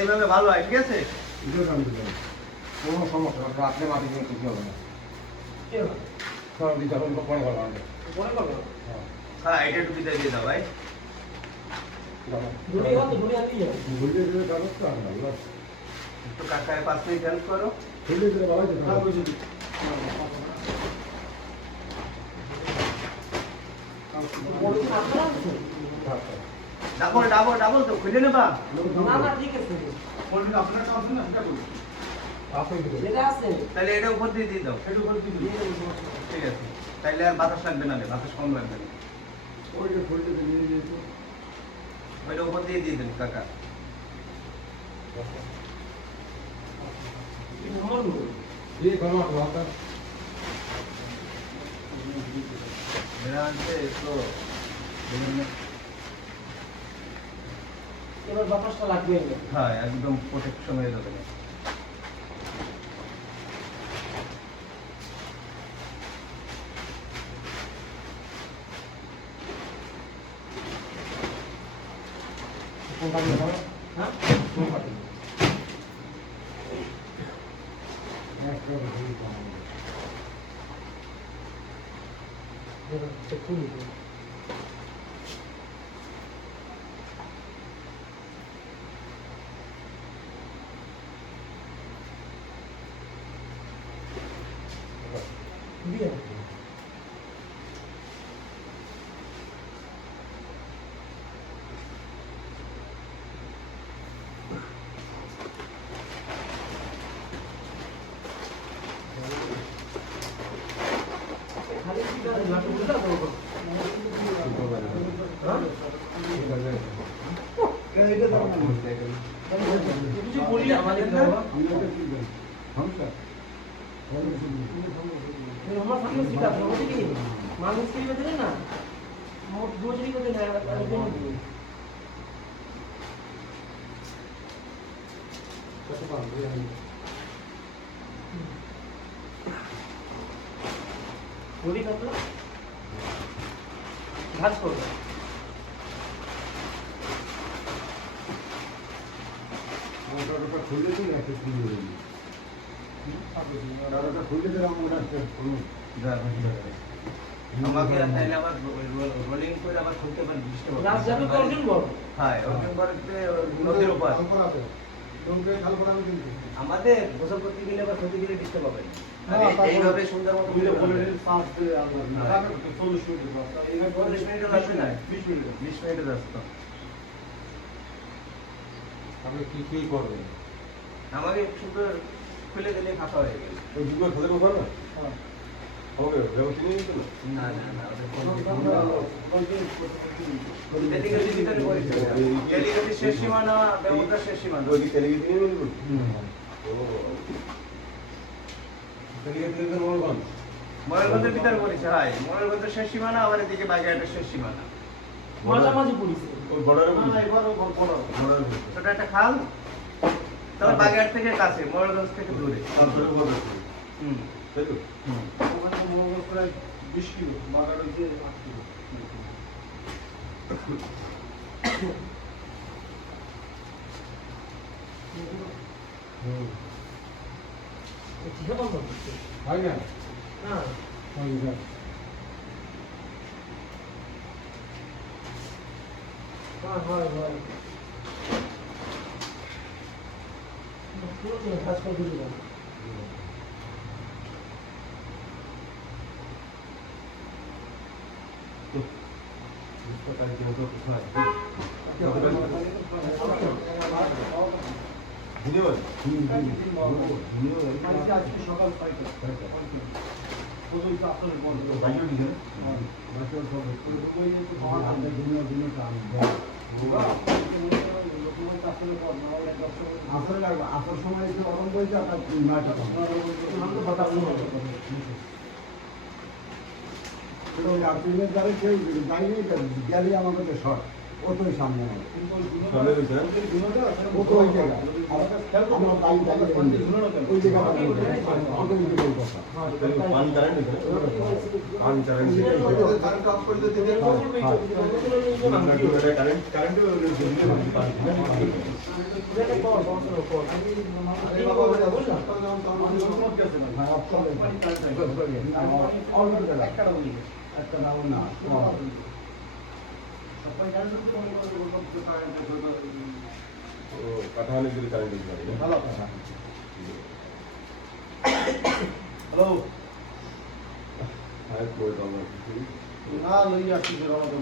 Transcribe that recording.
এইভাবে ভালো হয়, ঠিক আছে? কোনো সমস্যা না, আপনি মাটি দিয়ে কিছু হবে না। সব দিতে হবে, পরে করবো আমাদের। হ্যাঁ, এটা একটু বিদায় দিয়ে দাও ভাই। একটু কাকায় 5 মিনিট হেল্প করো। ডাবল ডাবল ডাবল তো খুলে নেবা। তাহলে এটা উপর দিয়ে দিয়ে দাও। ঠিক আছে, তাইলে আর বাতাস লাগবে না, বাতাস কম লাগবে না। ওইটা উপর দিয়ে দিয়ে দেন কাকা। এবার বাতাসটা লাগবে। হ্যাঁ, একদম প্রোটেকশন হয়ে যাবে। মানুষ কি দিলে না মোট দুজনই করে দেয়। বলি কত ঘাস করবে খুলে দিন একটা খুলে দিলাম ওটা আমাকে তাইলে আবার রোলিং করে আবার খুলতে পারেন। রাত যাবে অর্জুন বড়। হ্যাঁ, অর্জুন করতে নদীর উপর আমাদের গোসল করতে গেলে বা খেতে গেলে ডিস্টার্ব হবে। এইভাবে সুন্দর মতো 20 মিনিট লাগবে না, 20 মিনিটের রাস্তা। আপনি কি করবেন? আমাকে সুন্দর খুলে দিলে ফাঁকা হয়ে গেল। ওই দুটো খেতে পারবে? হ্যাঁ। হবে, ব্যবস্থা নিয়ে নিতে না না না, ডেলিগেটের ভিতরে পড়েছে। ডেলিগেটের শেষ সীমানা, ব্যবস্থার শেষ সীমানা। ওই ডেলিগেট নিয়ে নিব। ডেলিগেটের মরগঞ্জ। ময়ূরগঞ্জের ভিতরে পড়েছে, হ্যাঁ। ময়ূরগঞ্জের শেষ সীমানা, আবার এদিকে বাগেরহাটের শেষ সীমানা। মাঝামাঝি পড়েছে। ওই বর্ডারে ছোট একটা খাল, তবে বাগেরহাট থেকে কাছে, ময়ূরগঞ্জ থেকে দূরে। হুম, তাই তো? ওখানে মনোবল প্রায় 20 কিলো, বাগার হয়েছে 8 কিলো। হয় না? না হয় না। হয় পুরো কাজ করে দিলাম। সকাল 5টা। আসল সময় একটু গরম বলছে আপনার 9টা আপনি যাবে কেউ যাইনি গেলে আমার কাছে শর্ট অতই সামনে ও তো ওই জায়গা আমরা পানি ওই জায়গা पानी करंट पानी करंट কারেন্ট অফ করে দিতে करंट करंट আরে বাবা বলে বুঝলা মানুষ মত করতে না হ্যাঁ অফ করে একটা বলি একটা নাও না সবাই জানেন তো কারেন্ট कटाने के लिए करंट ভালো হ্যালো है कोई प्रॉब्लम না লই আসছি রওনা